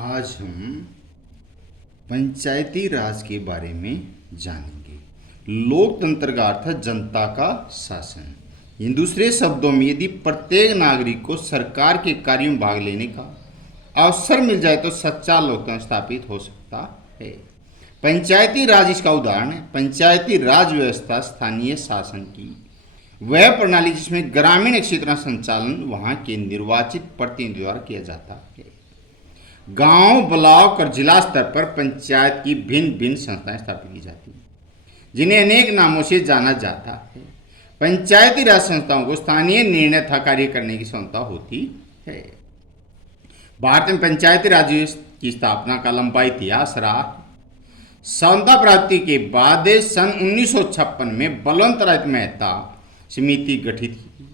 आज हम पंचायती राज के बारे में जानेंगे। लोकतंत्र का अर्थ है जनता का शासन। इन दूसरे शब्दों में यदि प्रत्येक नागरिक को सरकार के कार्यों में भाग लेने का अवसर मिल जाए तो सच्चा लोकतंत्र स्थापित हो सकता है। पंचायती राज इसका उदाहरण है। पंचायती राज व्यवस्था स्थानीय शासन की वह प्रणाली जिसमें ग्रामीण क्षेत्र का संचालन वहां के निर्वाचित प्रतिनिधि द्वारा किया जाता है। गांव, ब्लॉक और जिला स्तर पर पंचायत की भिन्न भिन्न संस्थाएं स्थापित की जाती हैं जिन्हें अनेक नामों से जाना जाता है। पंचायती राज संस्थाओं को स्थानीय निर्णय तथा कार्य करने की क्षमता होती है। भारत में पंचायती राज की स्थापना का लंबा इतिहास रहा है। स्वतंत्रता प्राप्ति के बाद सन 1956 में बलवंत राय मेहता समिति गठित की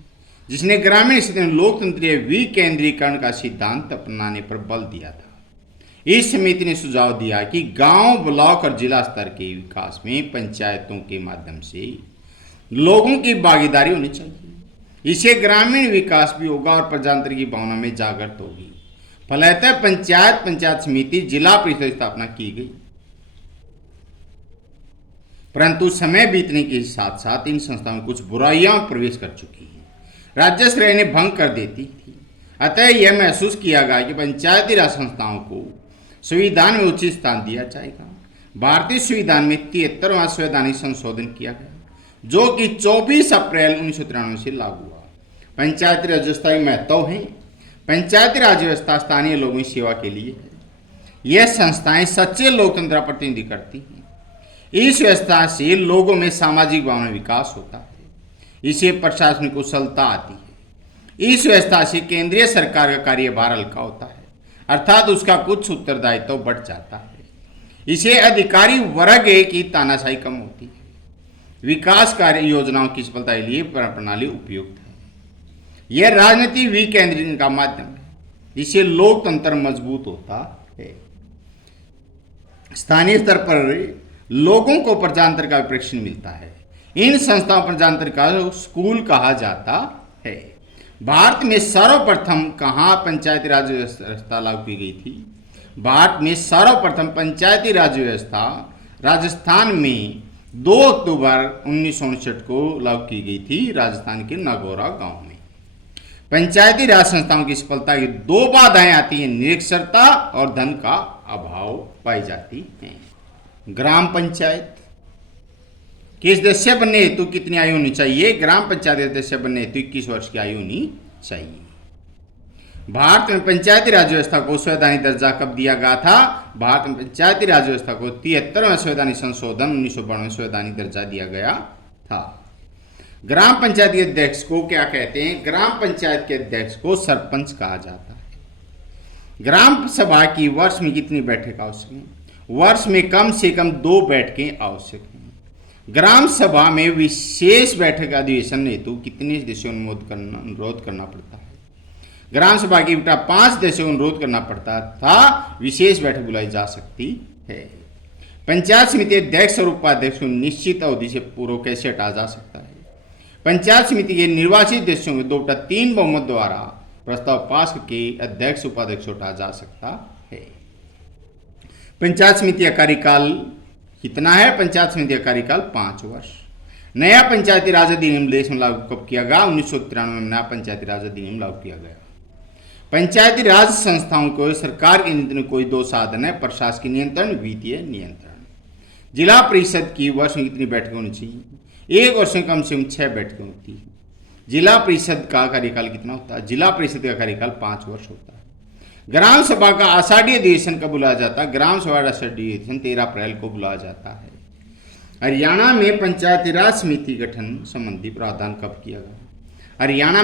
जिसने ग्रामीण क्षेत्र में लोकतंत्रीय विकेंद्रीकरण का सिद्धांत अपनाने पर बल दिया था। इस समिति ने सुझाव दिया कि गांव, ब्लॉक और जिला स्तर के विकास में पंचायतों के माध्यम से लोगों की भागीदारी होनी चाहिए। इससे ग्रामीण विकास भी होगा और प्रजातंत्र की भावना में जागृत होगी। फलतः पंचायत समिति, जिला परिषद स्थापना की गई। परंतु समय बीतने के साथ साथ इन संस्थाओं में कुछ बुराइयां प्रवेश कर चुकी हैं। राज्य सरकार ने भंग कर देती थी। अतः यह महसूस किया गया कि पंचायती राज संस्थाओं को संविधान में उचित स्थान दिया जाएगा। भारतीय संविधान में 73वां संवैधानिक संशोधन किया गया जो कि 24 अप्रैल 1993 से लागू हुआ। पंचायती राज व्यवस्था के महत्व है। पंचायती राज व्यवस्था स्थानीय लोगों की सेवा के लिए है। यह संस्थाएं सच्चे लोकतंत्र का प्रतिनिधित्व करती हैं। इस व्यवस्था से लोगों में सामाजिक भावना विकास होता है। इससे प्रशासनिक कुशलता आती है। इस व्यवस्था से केंद्रीय सरकार का कार्यभार हल्का होता है अर्थात उसका कुछ उत्तरदायित्व बढ़ जाता है। इसे अधिकारी वर्ग की तानाशाही कम होती है। विकास कार्य योजनाओं की सफलता के लिए प्रणाली उपयुक्त है। यह राजनीति विकेंद्रीकरण का माध्यम है। इससे लोकतंत्र मजबूत होता है। स्थानीय स्तर पर लोगों को प्रजातंत्र का प्रशिक्षण मिलता है। इन संस्थाओं प्रजातंत्र का स्कूल कहा जाता है। भारत में सर्वप्रथम कहाँ पंचायती राज व्यवस्था लागू की गई थी? भारत में सर्वप्रथम पंचायती राज व्यवस्था राजस्थान में 2 अक्टूबर 1959 को लागू की गई थी। राजस्थान के नागौर गांव में पंचायती राज संस्थाओं की सफलता की 2 बाधाएं आती हैं। निरक्षरता और धन का अभाव पाई जाती है। ग्राम पंचायत के सदस्य बनने हेतु कितनी आयु होनी चाहिए? ग्राम पंचायत सदस्य बनने हेतु 21 वर्ष की आयु होनी चाहिए। भारत में पंचायती राज व्यवस्था को संवैधानिक दर्जा कब दिया गया था? भारत में पंचायती राज व्यवस्था को 73वें संवैधानिक संशोधन 1992 संवैधानिक दर्जा दिया गया था। ग्राम पंचायत के अध्यक्ष को क्या कहते हैं? ग्राम पंचायत के अध्यक्ष को सरपंच कहा जाता है। ग्राम सभा की वर्ष में कितनी बैठक आवश्यक है? वर्ष में कम से कम 2 बैठकें आवश्यक हैं। ग्राम सभा में विशेष बैठक अधिवेशन हेतु कितने सदस्यों को अनुरोध करना पड़ता है? ग्राम सभा की 5 सदस्यों को अनुरोध करना पड़ता था। विशेष बैठक बुलाई जा सकती है। पंचायत समिति अध्यक्ष और उपाध्यक्ष को निश्चित अवधि से पूर्व कैसे हटाया जा सकता है? पंचायत समिति के निर्वाचित सदस्यों को 2/3 बहुमत द्वारा प्रस्ताव पास करके अध्यक्ष उपाध्यक्ष को हटाया जा सकता है। पंचायत समिति का कार्यकाल कितना है? पंचायत समिति का कार्यकाल 5 वर्ष। नया पंचायती राज अधिनियम देश में लागू कब किया गया? 1993 में नया पंचायती राज अधिनियम लागू किया गया। पंचायती राज संस्थाओं को सरकार के नियंत्रण कोई 2 साधन है: प्रशासकीय नियंत्रण, वित्तीय नियंत्रण। जिला परिषद की वर्ष में कितनी बैठकें होनी चाहिए? 1 वर्ष में कम से कम 6 बैठकें होती है। जिला परिषद का कार्यकाल कितना होता है? जिला परिषद का कार्यकाल 5 वर्ष होता है। ग्राम सभा का आषाढ़ी अधिवेशन कब बुलाया जाता है? ग्राम सभा का आषाढ़ी अधिवेशन 13 अप्रैल को बुलाया जाता है। हरियाणा में पंचायती राज समिति गठन संबंधी प्रावधान कब किया गया? हरियाणा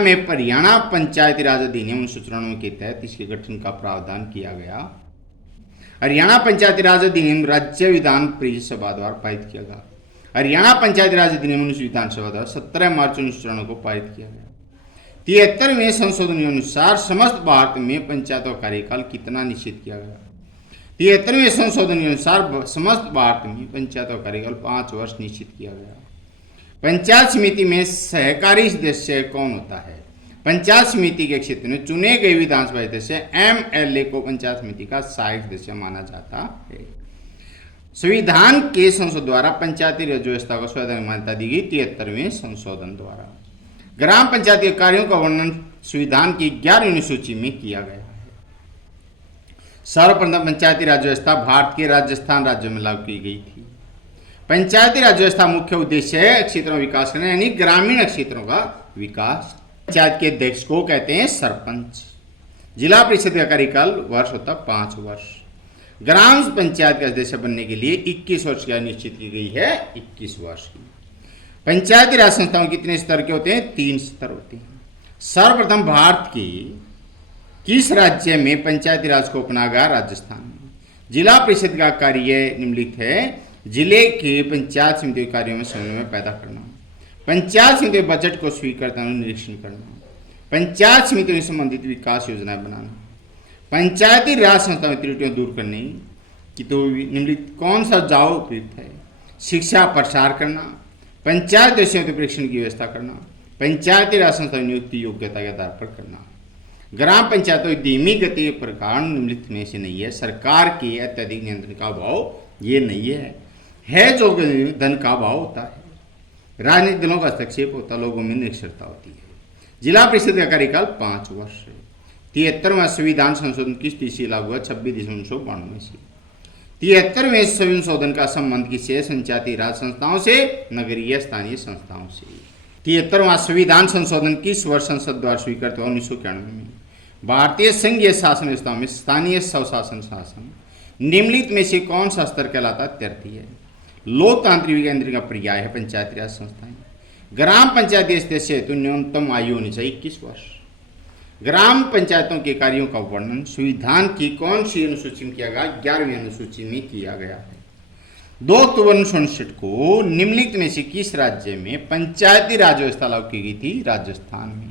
पंचायती राज अधिनियम 1994 के तहत इसके गठन का प्रावधान किया गया। हरियाणा पंचायती राज अधिनियम राज्य विधान परिषद सभा द्वारा पारित किया गया। हरियाणा पंचायती राज अधिनियम विधानसभा द्वारा 17 मार्च 1994 को पारित किया गया। 73वें संशोधन के अनुसार समस्त भारत में पंचायतों का कार्यकाल कितना निश्चित किया गया? 73वें संशोधन के अनुसार समस्त भारत में पंचायतों का कार्यकाल 5 वर्ष निश्चित किया गया। पंचायत समिति में सहकारी सदस्य कौन होता है? पंचायत समिति के क्षेत्र में चुने गए विधानसभा सदस्य MLA को पंचायत समिति का सहायक सदस्य माना जाता है। संविधान के संशोधन द्वारा पंचायती राज व्यवस्था को संवैधानिक मान्यता दी गई 73वें संशोधन द्वारा। ग्राम पंचायत के कार्यों का वर्णन संविधान की 11वीं सूची में किया गया है। सर्वप्रथम पंचायती राज व्यवस्था भारत के राजस्थान राज्य में लागू की गई थी। पंचायती राज व्यवस्था मुख्य उद्देश्य है क्षेत्रों का विकास करना, यानी ग्रामीण क्षेत्रों का विकास। पंचायत के अध्यक्ष को कहते हैं सरपंच। जिला परिषद का कार्यकाल वर्ष होता 5 वर्ष। ग्राम पंचायत का सदस्य बनने के लिए 21 वर्ष की आयु निश्चित की गई है, 21 वर्ष की। पंचायती राज संस्थाओं कितने स्तर के होते हैं? 3 स्तर होते हैं। सर्वप्रथम भारत के किस राज्य में पंचायती राज को अपनाया गया? राजस्थान में। जिला परिषद का कार्य निम्नलिखित है: जिले के पंचायत समिति कार्यों में समन्वय पैदा करना, पंचायत समिति बजट को स्वीकृति निरीक्षण करना, पंचायत समिति से संबंधित विकास योजनाएं बनाना, पंचायती राज संस्था में त्रुटियां दूर करने की तो निम्नलिखित कौन सा जाओ उपयुक्त है? शिक्षा प्रसार करना, पंचायत समिति परीक्षण की व्यवस्था करना, पंचायती राज संस्था नियुक्ति योग्यता के आधार पर करना। ग्राम पंचायतों की धीमी गति के प्रकार निम्नलिखित में से नहीं है। सरकार के अत्यधिक नियंत्रण का अभाव ये नहीं है जो धन का अभाव होता है। राजनीतिक दलों का हस्तक्षेप होता, लोगों में निरक्षरता होती है। जिला परिषद का कार्यकाल 5 वर्ष है। 73वां संविधान संशोधन किस तिथि से लागू हुआ? 26 दिसंबर 1992 से। 73वें संशोधन का संबंध किससे? पंचायती राज संस्थाओं से, नगरीय स्थानीय संस्थाओं से। 73वां संविधान संशोधन किस वर्ष संसद द्वारा स्वीकृत हुआ? 1991 में। भारतीय संघीय शासन व्यवस्था में स्थानीय स्वशासन शासन निम्नलिखित में से कौन सा स्तर कहलाता? तृतीय है। लोकतांत्रिक विकेंद्रीकरण का पर्याय है पंचायती राज संस्थाएं। ग्राम पंचायती सदस्य हेतु न्यूनतम आयु होनी चाहिए 21 वर्ष। ग्राम पंचायतों के कार्यों का वर्णन संविधान की कौन सी अनुसूची में किया गया? 11वीं अनुसूची में किया गया है। 2 अक्टूबर 1969 को निम्नलिखित में से किस राज्य में पंचायती राज व्यवस्था लागू की गई थी? राजस्थान में।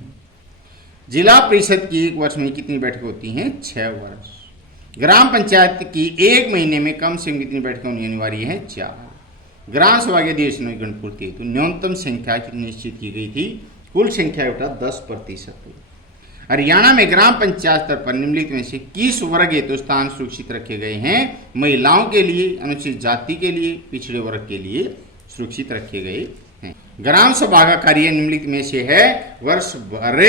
जिला परिषद की 1 वर्ष में कितनी बैठक होती हैं? 6 वर्ष। ग्राम पंचायत की 1 महीने में कम से कम कितनी बैठकें होनी अनिवार्य है? 4। ग्राम सभा के अधिवेशनों की गणपूर्ति हेतु न्यूनतम संख्या कितनी निश्चित की गई थी? कुल संख्या उठा 10%। हरियाणा में ग्राम पंचायत स्तर पर निम्नलिखित में से किस वर्ग हेतु स्थान सुरक्षित रखे गए हैं? महिलाओं के लिए, अनुसूचित जाति के लिए, पिछड़े वर्ग के लिए सुरक्षित रखे गए हैं। ग्राम सभा का कार्य निम्नलिखित में से है: वर्ष भर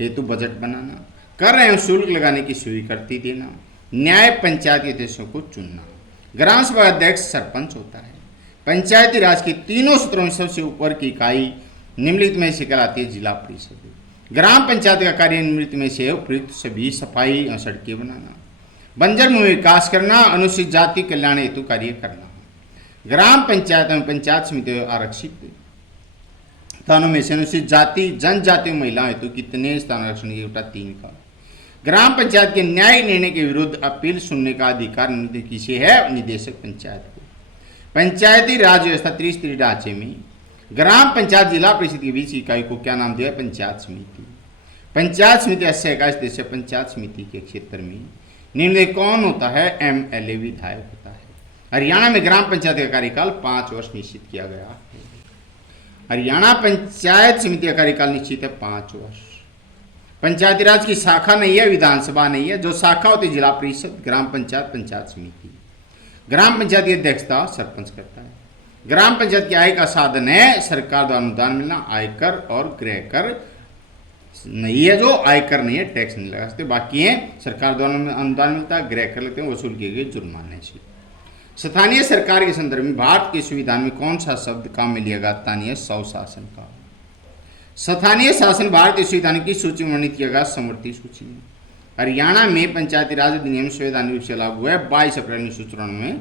हेतु बजट बनाना, कर एवं शुल्क लगाने की स्वीकृति देना, न्याय पंचायत के सदस्यों को चुनना। ग्राम सभा अध्यक्ष सरपंच होता है। पंचायती राज के तीनों सूत्रों में सबसे ऊपर की इकाई निम्नलिखित में से कहलाती है जिला परिषद। ग्राम पंचायत का कार्य निम्नलिखित में से उपयुक्त सभी सफाई और सड़कें बनाना, बंजर भूमि विकास करना, अनुसूचित जाति कल्याण हेतु कार्य करना। ग्राम पंचायत में पंचायत समिति आरक्षित स्थानों में से अनुसूचित जाति जनजाति महिलाओं हेतु कितने स्थान आरक्षण की? 3 का। ग्राम पंचायत के न्यायिक निर्णय के विरुद्ध अपील सुनने का अधिकार किसे है? निदेशक पंचायत को। पंचायती राज व्यवस्था त्रिस्तरीय ढांचे में ग्राम पंचायत जिला परिषद के बीच इकाई को क्या नाम दिया? पंचायत समिति। पंचायत समिति 80 इकाई सदस्य पंचायत समिति के क्षेत्र में निम्नलिखित कौन होता है? MLA विधायक होता है। हरियाणा में ग्राम पंचायत का कार्यकाल 5 वर्ष निश्चित किया गया है। हरियाणा पंचायत समिति का कार्यकाल निश्चित है 5 वर्ष। पंचायती राज की शाखा नहीं है, विधानसभा नहीं है। जो शाखा होती है जिला परिषद, ग्राम पंचायत, पंचायत समिति। ग्राम पंचायत की अध्यक्षता सरपंच करता है। ग्राम पंचायत की आय का साधन है सरकार द्वारा अनुदान मिलना, आयकर और गृह कर नहीं है, जो आयकर नहीं है, टैक्स नहीं लगा सकते। बाकी है सरकार द्वारा अनुदान मिलता है, गृह कर लेते हैं, वसूल किए गए जुर्माने से। स्थानीय सरकार के संदर्भ में भारत के संविधान में कौन सा शब्द काम में लिया गया? स्थानीय स्वशासन का। स्थानीय शासन भारतीय संविधान की सूची में वर्णित किया गया समवर्ती सूची में। हरियाणा में पंचायती राज अधिनियम संवैधानिक रूप से लागू है 22 अप्रैल 1994 में।